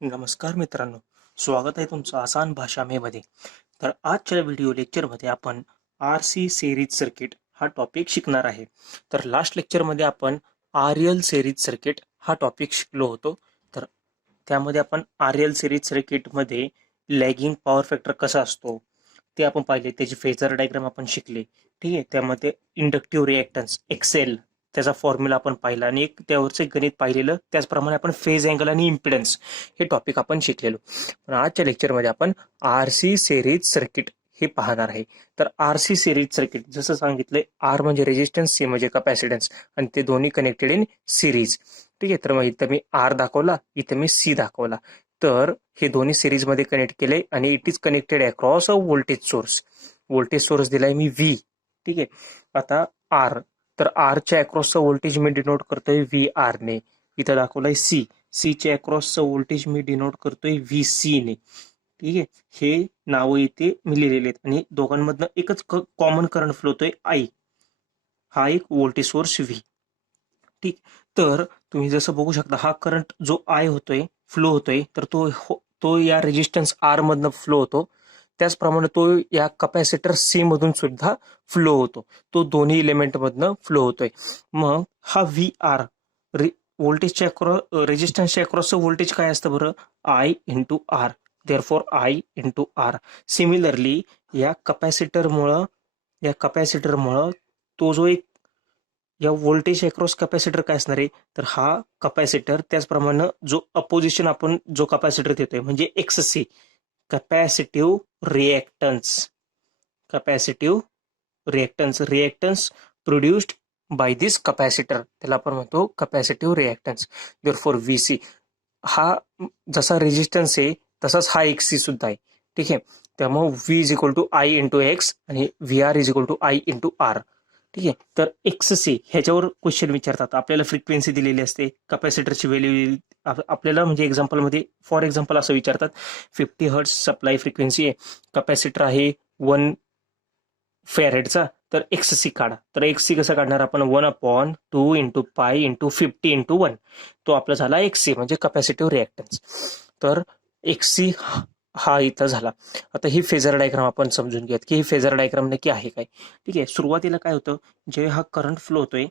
नमस्कार मित्रांनो, स्वागत आहे तुमचं आसान भाषा मध्ये. तर आजच्या व्हिडिओ लेक्चरमध्ये आपण आर सी सिरीज सर्किट हा टॉपिक शिकणार आहे. तर लास्ट लेक्चरमध्ये आपण आर एल सिरीज सर्किट हा टॉपिक शिकलो होतो. तर त्यामध्ये आपण आर एल सिरीज सर्किटमध्ये लॅगिंग पॉवर फॅक्टर कसा असतो ते आपण पाहिले, त्याची फेजर डायग्राम आपण शिकले. ठीक आहे, त्यामध्ये इंडक्टिव्ह रिॲक्टन्स एक्सेल त्याचा फॉर्म्युला आपण पाहिला आणि एक त्यावरचं गणित पाहिलेलं. त्याचप्रमाणे आपण फेज अँगल आणि इम्पिडन्स हे टॉपिक आपण शिकलेलो. पण आजच्या लेक्चरमध्ये आपण आर सी सिरीज सर्किट हे पाहणार आहे. तर आर सी सिरीज सर्किट जसं सांगितलंय, आर म्हणजे रेजिस्टन्स, सी म्हणजे कॅपॅसिटन्स आणि ते दोन्ही कनेक्टेड इन सिरीज. ठीक आहे, तर मग इथं मी आर दाखवला, इथं मी सी दाखवला. तर हे दोन्ही सिरीज मध्ये कनेक्ट केले आणि it is connected across a voltage source. Voltage source दिलाय मी व्ही. ठीक आहे, आता आर, तर आरच्या अक्रॉसचा व्होल्टेज मी डिनोट करतोय व्ही आर ने. इथं दाखवलाय सी, सी च्या अक्रॉसचं व्होल्टेज मी डिनोट करतोय व्ही सी ने. ठीक आहे, हे नावं इथे मी लिहिलेले आहेत आणि दोघांमधनं एकच कॉमन करंट फ्लो होतोय आय. हा एक व्होल्टेज सोर्स व्ही. ठीक, तर तुम्ही जसं बघू शकता, हा करंट जो आय होतोय, फ्लो होतोय, तर तो या रेजिस्टन्स आर मधनं फ्लो होतो. त्याचप्रमाणे तो या कपॅसिटर सी मधून सुद्धा फ्लो होतो. तो दोन्ही इलेमेंट मधनं फ्लो होतोय. मग हा व्ही आर व्होल्टेजच्या अक्रॉस, रेजिस्टन्सच्या अक्रॉसचं व्होल्टेज काय असतं बरं? I into R. Therefore I into R. Similarly या कपॅसिटरमुळं तो जो एक या व्होल्टेज अक्रॉस कॅपॅसिटर काय असणार आहे, तर हा कपॅसिटर, त्याचप्रमाणे जो अपोजिशन आपण जो कपॅसिटर देतोय म्हणजे X C, capacitive reactance. Capacitive reactance produced by this capacitor, त्याला आपण म्हणतो capacitive reactance. Therefore V C, हा जसा रेजिस्टन्स आहे तसाच हा एक्स सी सुद्धा आहे. ठीक आहे, त्यामुळे V is equal to I into X आणि V R is equal to I into R. ठीक आहे, तर एक्स सी ह्याच्यावर क्वेश्चन विचारतात आपल्याला. फ्रिक्वेन्सी दिलेली असते, कॅपॅसिटरची व्हॅल्यू आपल्याला, म्हणजे एक्झाम्पलमध्ये फॉर एक्झाम्पल असं विचारतात, 50 हर्ट्ज सप्लाय फ्रिक्वेन्सी आहे, कॅपॅसिटर आहे 1 फॅरेडचा, तर एक्स सी काढा. तर एक्स सी कसं काढणार आपण? 1/2 इंटू पाय इंटू 50 इंटू 1. तो आपला झाला एक्स सी म्हणजे कॅपॅसिटिव्ह रिॲक्टन्स. तर एक्स सी हा इथं झाला. आता ही फेजर डायग्राम आपण समजून घेऊयात की ही फेजर डायग्राम नक्की आहे काय. ठीक आहे, सुरुवातीला काय होतं, जे हा करंट फ्लो होतोय,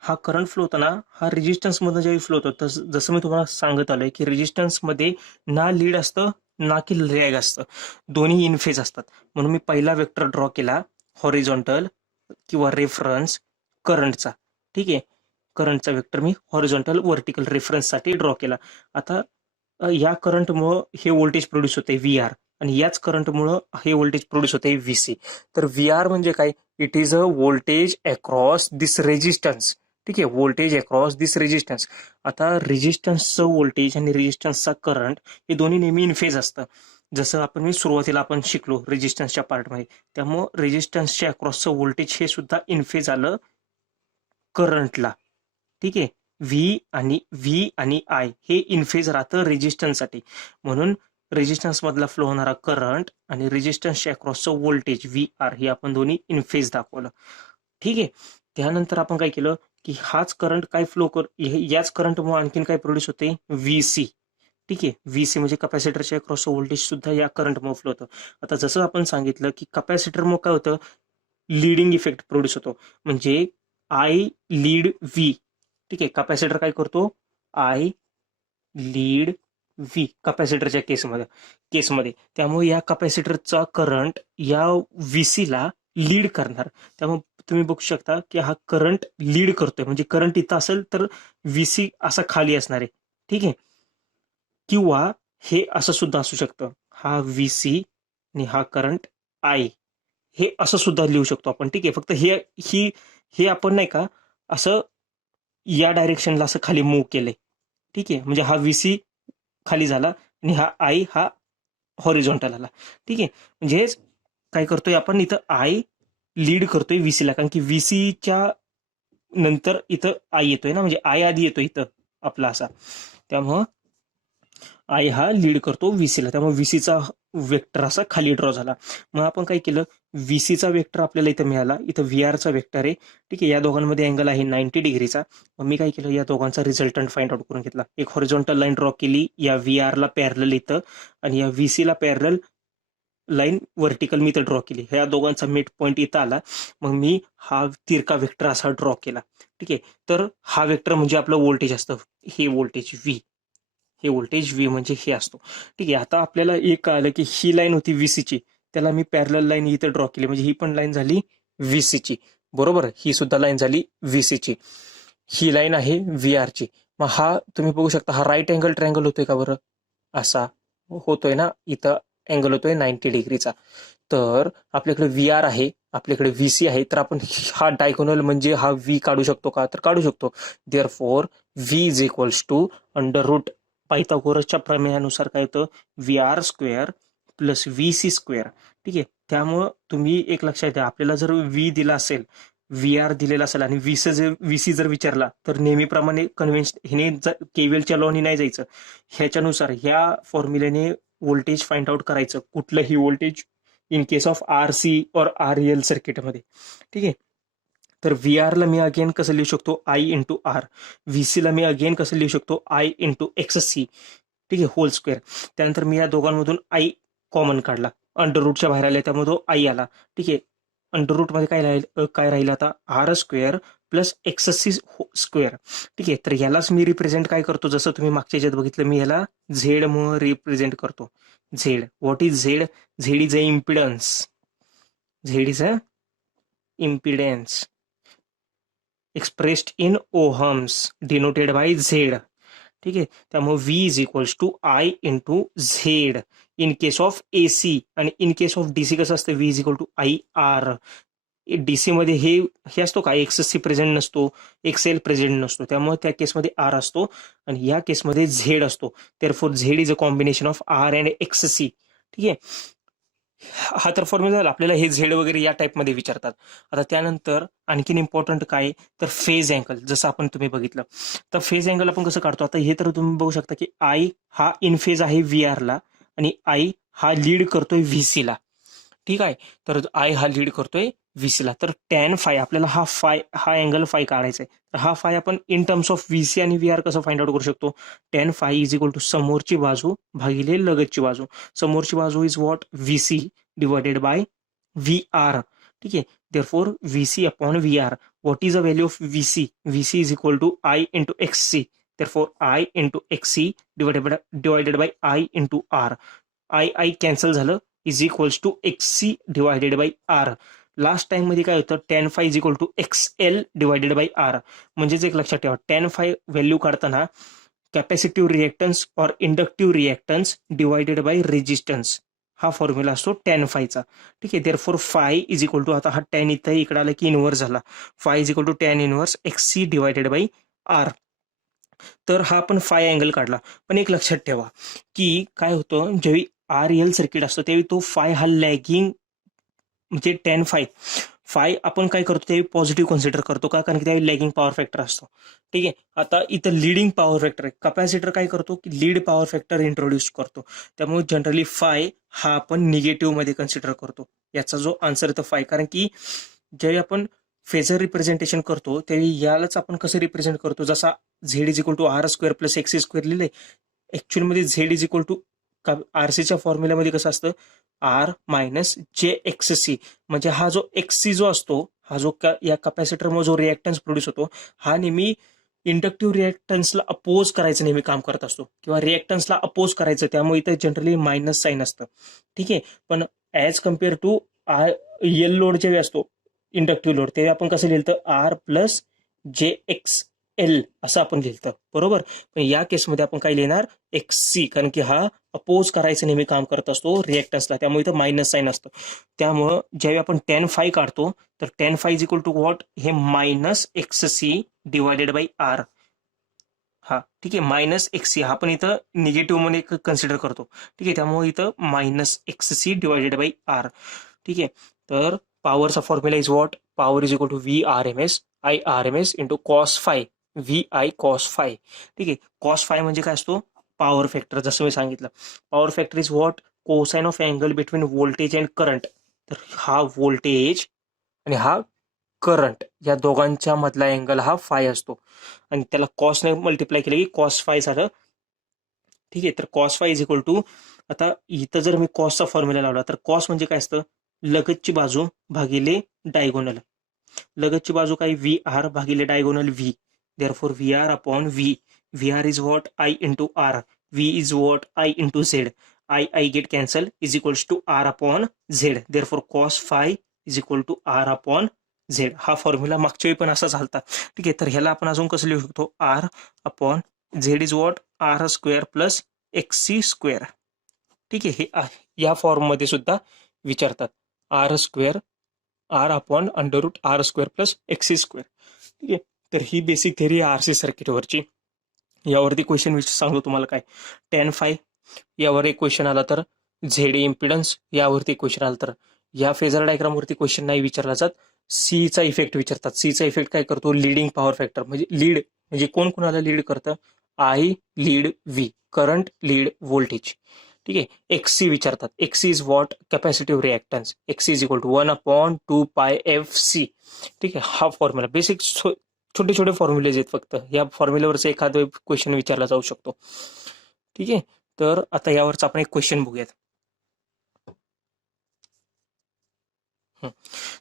हा करंट फ्लो होताना हा रेजिस्टन्स मधून ज्यावेळी फ्लो होतो, जसं मी तुम्हाला सांगत आलोय की रेजिस्टन्स मध्ये ना लीड असतं ना की लॅग असतं, दोन्ही इन फेज असतात. म्हणून मी पहिला वेक्टर ड्रॉ केला हॉरिझॉन्टल किंवा रेफरन्स करंटचा. ठीक आहे, करंटचा वेक्टर मी हॉरिझॉन्टल व्हर्टिकल रेफरन्ससाठी ड्रॉ केला. आता या करंटमुळं हे व्होल्टेज प्रोड्यूस होते व्ही आर आणि याच करंटमुळं हे व्होल्टेज प्रोड्यूस होते व्ही सी. तर व्ही आर म्हणजे काय? It is a voltage across this resistance. ठीक आहे, व्होल्टेज अक्रॉस दिस रेजिस्टन्स. आता रेजिस्टन्सचं व्होल्टेज आणि रेजिस्टन्सचा करंट हे दोन्ही नेहमी इन फेज असतं, जसं मी सुरुवातीला आपण शिकलो रेजिस्टन्सच्या पार्टमध्ये. त्यामुळं रेजिस्टन्सच्या अक्रॉसचं व्होल्टेज हे सुद्धा इन फेज आलं करंटला. ठीक आहे, व्ही आणि आय हे इन फेज राहतं रेजिस्टन्ससाठी. म्हणून रेजिस्टन्स मधला फ्लो होणारा करंट आणि रेजिस्टन्सच्या अक्रॉसचं व्होल्टेज व्ही आर हे आपण दोन्ही इन फेज दाखवलं. ठीक आहे, त्यानंतर आपण काय केलं की हाच करंट काय फ्लो याच करंटमुळे आणखीन काय प्रोड्यूस होते? V C. ठीक आहे, व्ही सी म्हणजे कॅपॅसिटरच्या अक्रॉसचं व्होल्टेज सुद्धा या करंटमुळे फ्लो होतं. आता जसं आपण सांगितलं की कॅपॅसिटरमुळे काय होतं, लीडिंग इफेक्ट प्रोड्यूस होतो. म्हणजे आय लीड व्ही. ठीक आहे, कॅपॅसिटर काय करतो? आय लीड व्ही कॅपॅसिटरच्या केसमध्ये. त्यामुळे या कॅपॅसिटरचा करंट या व्हीसीला लीड करणार. त्यामुळे तुम्ही बघू शकता की हा करंट लीड करतोय, म्हणजे करंट इथं असेल तर व्हीसी असा खाली असणार आहे. ठीक आहे, किंवा हे असं सुद्धा असू शकतं, हा व्हीसी आणि हा करंट आय, हे असं सुद्धा लिहू शकतो आपण. ठीक आहे, फक्त हे आपण नाही का असं या डायरेक्शनला असं खाली मूव्ह केलंय. ठीक आहे, म्हणजे हा व्हीसी खाली झाला आणि हा आय हा हॉरिझॉन्टल आला. ठीक आहे, म्हणजे काय करतोय आपण इथं, आय लीड करतोय व्हीसीला, कारण की व्हीसीच्या नंतर इथं आय येतोय ना, म्हणजे आय आधी येतोय इथं आपला असा. त्यामुळं आय हा लीड करतो व्हीसीला, त्यामुळे व्हीसीचा वेक्टर असा खाली ड्रॉ झाला. मग आपण काय केलं VCचा वेक्टर आपल्याला इथं मिळाला, इथं VRचा वेक्टर आहे. ठीक आहे, या दोघांमध्ये अँगल आहे 90 डिग्रीचा. मग मी काय केलं, या दोघांचा रिझल्टंट फाइंड आउट करून घेतला. एक हॉरिझॉन्टल लाईन ड्रॉ केली या VRला पॅरलल इथं, आणि या VCला पॅरलल लाईन व्हर्टिकल मी इथं ड्रॉ केली. ह्या दोघांचा मिड पॉईंट इथं आला. मग मी हा तिरका वेक्टर असा ड्रॉ केला. ठीक आहे, तर हा वेक्टर म्हणजे आपलं व्होल्टेज असतं, हे व्होल्टेज V, हे व्होल्टेज V म्हणजे हे असतो. ठीक आहे, आता आपल्याला एक कळालं की ही लाईन होती VCची, त्याला मी पॅरलल लाईन इथं ड्रॉ केली, म्हणजे ही पण लाईन झाली VCची. बरोबर, ही सुद्धा लाईन झाली VCची. ही लाईन आहे VRची. मग हा तुम्ही बघू शकता, हा राईट अँगल ट्रायंगल होतोय का बरं? असा होतोय ना, इथं अँगल होतोय 90 डिग्रीचा. तर आपल्याकडे VR आहे, आपल्याकडे VC आहे, तर आपण हा डायगोनल म्हणजे हा V काढू शकतो का? तर काढू शकतो. Therefore V is equals to under root पायथागोरसच्या प्रमेयानुसार काय येतं, VR square plus VC square. ठीक आहे, त्यामुळं तुम्ही एक लक्षात घ्या, आपल्याला जर V दिला असेल, VR दिलेला असेल आणि VC जर विचारला, तर नेहमीप्रमाणे ह्याने केव्हीएलच्या लॉनी नाही जायचं. ह्याच्यानुसार ह्या फॉर्म्युल्याने व्होल्टेज फाइंड आउट करायचं, कुठलंही voltage in case of RC और RL सर्किटमध्ये. ठीक आहे, तर VRला मी अगेन कसं लिहू शकतो, I इंटू R. VCला मी अगेन कसं लिहू शकतो, I इंटू XC. ठीक आहे, होल स्क्वेअर. त्यानंतर मी या दोघांमधून I कॉमन काढला, अंडर रूटच्या बाहेर आले, त्यामुळे तो I आला. ठीक आहे, अंडर रूटमध्ये काय राहील आता, R square plus XC square. ठीक आहे, तर यालाच मी रिप्रेझेंट काय करतो, जसं तुम्ही मागच्या याच्यात बघितलं, मी याला झेड म्हणून रिप्रेझेंट करतो. Z, what is Z? Z is a impedance. Z is a impedance expressed in ohms denoted by Z. ठीक आहे, त्यामुळे V is equals to I into Z in case of AC, आणि in case of DC कसं असतं, V is equal to IR. DC मध्ये हे असतो का, XC प्रेझेंट नसतो, XL प्रेझेंट नसतो, त्यामुळे त्या केसमध्ये R असतो, आणि या केसमध्ये Z असतो. Therefore Z is a combination of R and XC. ठीक आहे, हा तर फॉर्म्युला झाला. आपल्याला हे झेड वगैरे या टाईपमध्ये विचारतात. आता त्यानंतर आणखीन इम्पॉर्टंट काय, तर फेज अँगल. जसं आपण तुम्ही बघितलं, तर फेज अँगल आपण कसं काढतो, आता हे तर तुम्ही बघू शकता की I हा इन फेज आहे VRला, आणि I हा लीड करतोय VCला. ठीक आहे, तर I हा लीड करतोय VCला. तर टॅन फाय आपल्याला हा अँगल फाय काढायचा आहे. तर हा फाय आपण इन टर्म्स ऑफ VC आणि VR कसं फाइंड आउट करू शकतो, tan phi is equal to समोरची बाजू भागिले लगतची बाजू. समोरची बाजू is what, VC divided by VR. ठीक आहे, therefore VC upon VR. What is the value of VC? VC is equal to I into XC. Therefore I into XC divided by I into R. I cancel झालं, is equals to XC divided by R. Last time मध्ये काय होतं, tan phi is equal to XL divided by R. म्हणजेच एक लक्षात ठेवा, tan phi value काढताना capacitive reactance और inductive reactance divided by resistance, हा फॉर्म्युला असतो टॅन फायचा. ठीक आहे, therefore phi is equal to, आता हा टॅन इथं इकडे आला की इनव्हर्स झाला, phi is equal to tan inverse XC divided by R. तर हा आपण फाय अँगल काढला. पण एक लक्षात ठेवा की काय होतं, ज्यावेळी RL सर्किट असतं त्यावेळी तो फाय हा लॅगिंग, म्हणजे टॅन फाय आपण काय करतो त्यावेळी पॉझिटिव्ह कन्सिडर करतो का, कारण की त्यावेळी लॅगिंग पॉवर फॅक्टर असतो. ठीक आहे, आता इथं लिडिंग पॉवर फॅक्टर आहे, कपॅसिटर काय करतो की लीड पॉवर फॅक्टर इंट्रोड्यूस करतो, त्यामुळे जनरली फाय हा आपण निगेटिव्ह मध्ये कन्सिडर करतो. याचा जो आन्सर येतो फाय, कारण की ज्यावेळी आपण फेजर रिप्रेझेंटेशन करतो त्यावेळी यालाच आपण कसं रिप्रेझेंट करतो, जसा Z is equal to R square plus XC square लिहिले, ऍक्च्युअल मध्ये झेड इज इक्वल टू RCच्या फॉर्म्युल्यामध्ये कसं असतं, R मायनस JXC. म्हणजे हा जो XC जो असतो, हा जो या कपॅसिटरमुळे जो रिएक्टन्स प्रोड्यूस होतो, हा नेहमी इंडक्टिव्ह रिएक्टन्सला अपोज करायचं नेहमी काम करत असतो, किंवा रिएक्टन्सला अपोज करायचं, त्यामुळे इथे जनरली मायनस साईन असतं. ठीक आहे, पण as compare to L load जेव्हा असतो इंडक्टिव्ह लोड, तेव्हा आपण कसं लिहिलं, R प्लस JXL असं आपण लिहिलं, बरोबर. पण या केसमध्ये आपण काय लिहिणार, XC, कारण की हा अपोज करायचं नेहमी काम करत असतो रिएक्टन्सला, त्यामुळे इथं मायनस साईन असतं. त्यामुळं ज्यावेळी आपण टॅन फाय काढतो, तर tan phi is equal to what, हे minus XC divided by R. हा ठीक आहे, मायनस XC हा पण इथं निगेटिव्ह मध्ये कन्सिडर करतो. ठीक आहे, त्यामुळे इथं minus XC divided by R. ठीक आहे, तर पॉवरचा formula is what, power is equal to VRMS IRMS into cos phi VI cos phi. ठीक आहे, कॉस फाय म्हणजे काय असतो, पॉवर फॅक्टर. जसं मी सांगितलं, power factor is what, cosine of angle between voltage and current. तर हा व्होल्टेज आणि हा करंट या दोघांच्या मधला अँगल हा फाय असतो आणि त्याला कॉसने मल्टिप्लाय केलं की कॉस फाय झालं. ठीक आहे, तर cos phi is equal to, आता इथं जर मी कॉसचा फॉर्म्युला लावला तर कॉस म्हणजे काय असतं, लगतची बाजू भागिले डायगोनल. लगतची बाजू काय, व्ही आर भागिले diagonal V. Therefore V R upon V. V R is what, I into R. V is what, I into Z. I get cancel is equals to R upon Z. Therefore cos phi is equal to R upon Z. हा formula मागच्या वेळी पण असा झालता. ठीक आहे, तर ह्याला आपण अजून कसं लिहू शकतो, R upon Z is what, R square plus X C square. ठीक आहे, हे या फॉर्ममध्ये सुद्धा विचारतात. R square, R upon under root R square plus X square. ठीक आहे, तर ही बेसिक थेरी आहे आरसी सर्किटवरची. यावरती क्वेश्चन सांगतो तुम्हाला काय, टेन फाय यावर एक क्वेश्चन आला तर, झेड इम्पिडन्स यावरती क्वेश्चन आला तर, या फेजर डायग्रामवरती क्वेश्चन नाही विचारला जात. सीचा इफेक्ट विचारतात. सीचा इफेक्ट काय करतो, लिडिंग पॉवर फॅक्टर, म्हणजे लीड म्हणजे कोण कोणाला लीड करतं, I lead V, current lead voltage. ठीक आहे, एक्ससी विचारतात. XC is what, capacitive reactance. XC is equal to 1/2πfc. ठीक आहे, हा फॉर्म्युला बेसिक छोटे छोटे फॉर्म्युलेज आहेत फक्त. या फॉर्म्युल्यावरच एखादं क्वेश्चन विचारला जाऊ शकतो. ठीक आहे, तर आता यावरच आपण एक क्वेश्चन बघूयात.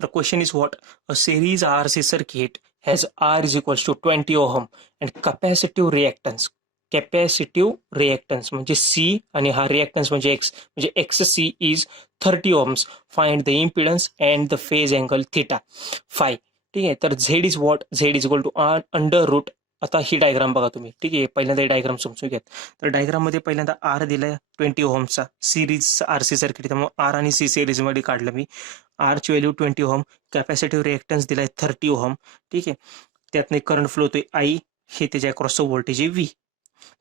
The question is what? A series RC circuit has R is equals to 20 ohm and capacitive reactance. Capacitive reactance म्हणजे C आणि हा रिॲक्टन्स म्हणजे X, म्हणजे XC is 30 ohms. Find the impedance and the phase angle theta phi. ठीक आहे, तर Z is what, Z is equal to under root. आता ही डायग्राम बघा तुम्ही. ठीक आहे, पहिल्यांदा डायग्राम समजून घ्या. तर डायग्राम मध्ये पहिल्यांदा आर दिलाय 20 ओहमचा, सिरीज आरसी सर्किट, त्यामुळे आर आणि सी सिरीज मध्ये काढलं मी. आरची व्हॅल्यू 20 ओहम, कॅपॅसिटिव्ह रिॲक्टन्स दिलाय 30 ओहम. ठीक आहे, त्यातनं करंट फ्लो होतोय आय, हे त्याच्या अक्रॉसचं व्होल्टेज आहे व्ही.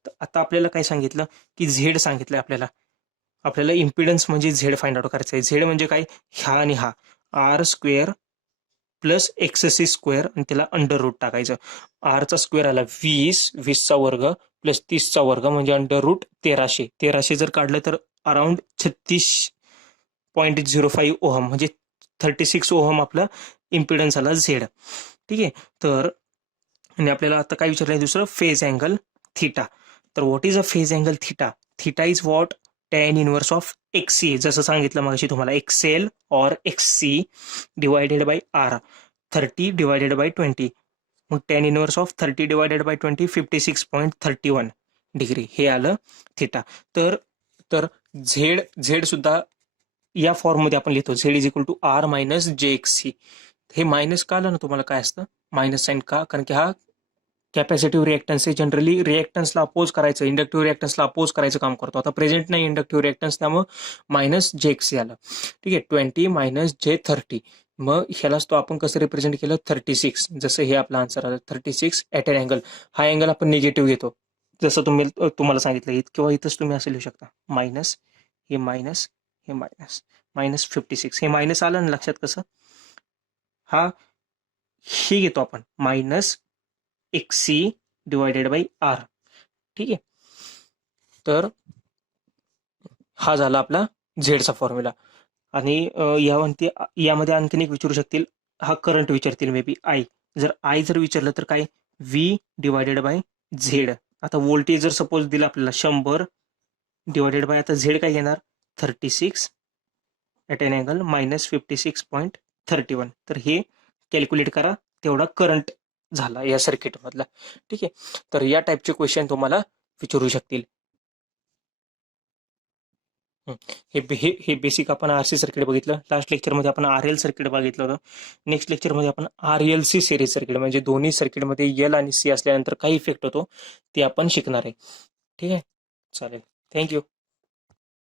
तर आता आपल्याला काय सांगितलं की झेड सांगितलंय आपल्याला. आपल्याला इम्पिडन्स म्हणजे झेड फाइंड आउट करायचं आहे. झेड म्हणजे काय, ह्या आणि हा, R square plus X C square आणि त्याला अंडर रूट टाकायचं. आरचा स्क्वेअर आला 20, 20चा वर्ग प्लस 30चा वर्ग म्हणजे अंडर रूट 1300. 1300 जर काढलं तर अराउंड 36.05 ओहम, म्हणजे 36 ओहम आपला इम्पिडन्स आला झेड. ठीक आहे, तर आणि आपल्याला आता काय विचारलंय दुसरं, फेज अँगल थिटा. तर what is a phase angle theta? Theta is what, tan inverse of XC. जसं सांगितलं मगाशी तुम्हाला, XL or XC divided by R. 30 divided by 20, मग tan inverse of 30 divided by 20 56.31 degree, हे आलं थिटा. तर तर झेड झेड सुद्धा या फॉर्ममध्ये आपण लिहितो, Z is equal to R minus J X C. हे मायनस का आलं ना तुम्हाला, काय असतं मायनस साईन का, कारण की हा कॅपॅसिटिव्ह रिॲक्टन्स आहे. जनरली रिॲक्टन्सला अपोज करायचं, इंडक्टिव्ह रिॲक्टन्सला अपोज करायचं काम करतो. आता प्रेझेंट नाही इंडक्टिव्ह रिॲक्टन्स, त्यामुळे मायनस जे एक्स सी आलं. ठीक आहे, 20 मायनस जे 30. मग ह्यालाच तो आपण कसं रिप्रेझेंट केलं, 36. जसं हे आपला आन्सर आलं 36 ॲट अन अँगल. हा अँगल आपण निगेटिव्ह घेतो, जसं तुम्हाला सांगितलं, किंवा इथंच तुम्ही असं लिहू शकता, मायनस हे मायनस हे मायनस, मायनस 56. हे मायनस आलं ना लक्षात कसं, हा हे घेतो आपण minus X C divided by R. ठीक आहे, तर हा झाला आपला झेडचा फॉर्म्युला. आणि यामध्ये आणखीन एक विचारू शकतील, हा करंट विचारतील मे बी आय. जर विचारलं तर काय, व्ही डिवायडेड बाय झेड. आता व्होल्टेज जर सपोज दिलं आपल्याला 100 डिवायडेड बाय, आता झेड काय घेणार, 36 ॲट एन अँगल मायनस 56.31. तर हे कॅल्क्युलेट करा, तेवढा करंट झाला या सर्किटमधला. ठीक आहे, तर या टाईपचे क्वेश्चन तुम्हाला विचारू शकतील. हे बेसिक आपण आरसी सर्किट बघितलं. लास्ट लेक्चरमध्ये आपण आर एल सर्किट बघितलं होतं. नेक्स्ट लेक्चरमध्ये आपण R L C series circuit, म्हणजे दोन्ही सर्किटमध्ये एल आणि सी असल्यानंतर काय इफेक्ट होतो ते आपण शिकणार आहे. ठीक आहे, चालेल, थँक्यू.